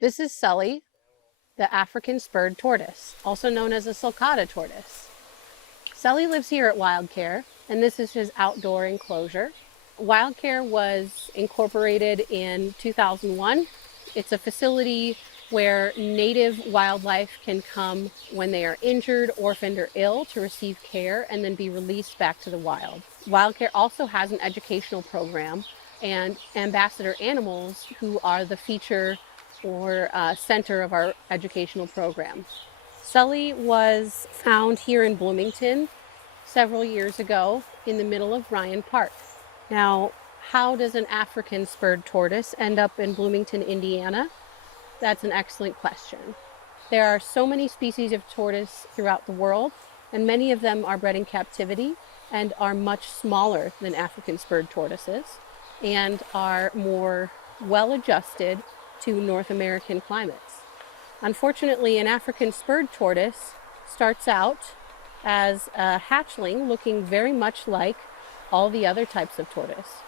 This is Sully, the African spurred tortoise, also known as a sulcata tortoise. Sully lives here at Wildcare, and this is his outdoor enclosure. Wildcare was incorporated in 2001. It's a facility where native wildlife can come when they are injured, orphaned, or ill to receive care and then be released back to the wild. Wildcare also has an educational program and ambassador animals who are the feature or center of our educational program. Sully was found here in Bloomington several years ago in the middle of Ryan Park. Now, how does an African spurred tortoise end up in Bloomington, Indiana? That's an excellent question. There are so many species of tortoise throughout the world, and many of them are bred in captivity and are much smaller than African spurred tortoises and are more well-adjusted to North American climates. Unfortunately, an African spurred tortoise starts out as a hatchling looking very much like all the other types of tortoise,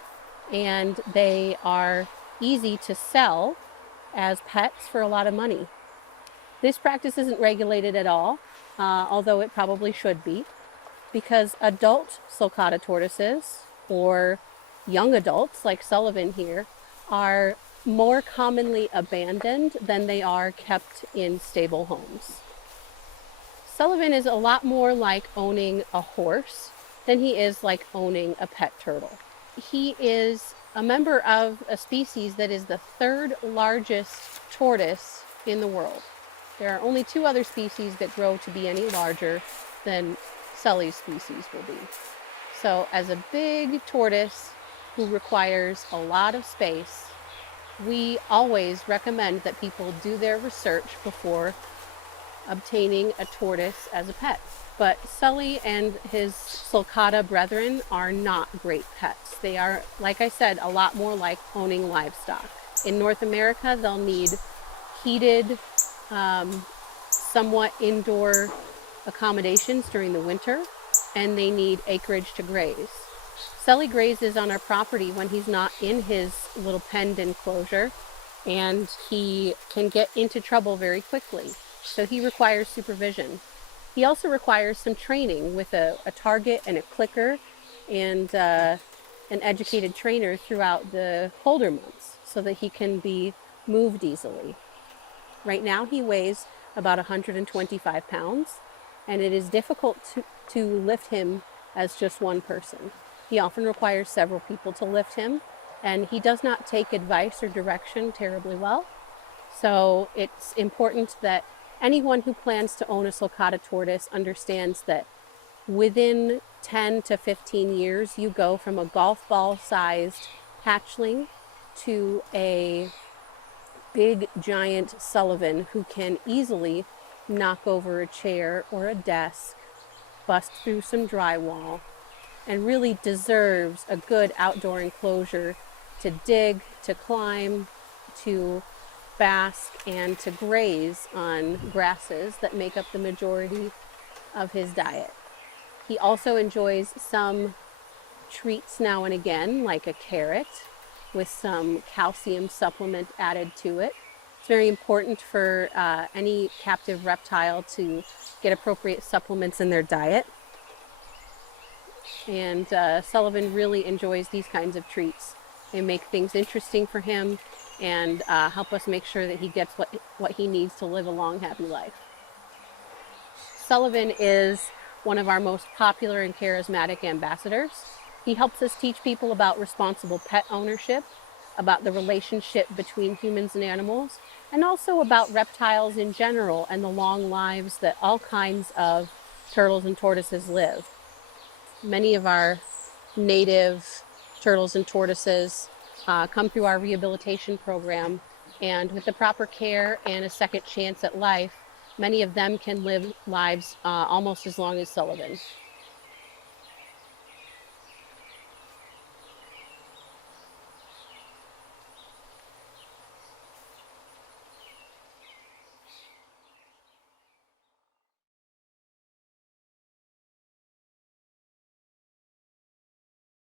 and they are easy to sell as pets for a lot of money. This practice isn't regulated at all, although it probably should be, because adult sulcata tortoises, or young adults like Sullivan here, are more commonly abandoned than they are kept in stable homes. Sullivan is a lot more like owning a horse than he is like owning a pet turtle. He is a member of a species that is the third largest tortoise in the world. There are only two other species that grow to be any larger than Sully's species will be. So as a big tortoise who requires a lot of space, we always recommend that people do their research before obtaining a tortoise as a pet. But Sully and his sulcata brethren are not great pets. They are, like I said, a lot more like owning livestock. In North America, they'll need heated, somewhat indoor accommodations during the winter, and they need acreage to graze. Sully grazes on our property when he's not in his little penned enclosure, and he can get into trouble very quickly. So he requires supervision. He also requires some training with a target and a clicker and an educated trainer throughout the colder months so that he can be moved easily. Right now he weighs about 125 pounds, and it is difficult to lift him as just one person. He often requires several people to lift him, and he does not take advice or direction terribly well. So it's important that anyone who plans to own a sulcata tortoise understands that within 10 to 15 years, you go from a golf ball sized hatchling to a big giant Sullivan who can easily knock over a chair or a desk, bust through some drywall, and really deserves a good outdoor enclosure to dig, to climb, to bask, and to graze on grasses that make up the majority of his diet. He also enjoys some treats now and again, like a carrot with some calcium supplement added to it. It's very important for any captive reptile to get appropriate supplements in their diet. And Sullivan really enjoys these kinds of treats. They make things interesting for him and help us make sure that he gets what he needs to live a long, happy life. Sullivan is one of our most popular and charismatic ambassadors. He helps us teach people about responsible pet ownership, about the relationship between humans and animals, and also about reptiles in general and the long lives that all kinds of turtles and tortoises live. Many of our native turtles and tortoises come through our rehabilitation program, and with the proper care and a second chance at life, many of them can live lives almost as long as Sullivan.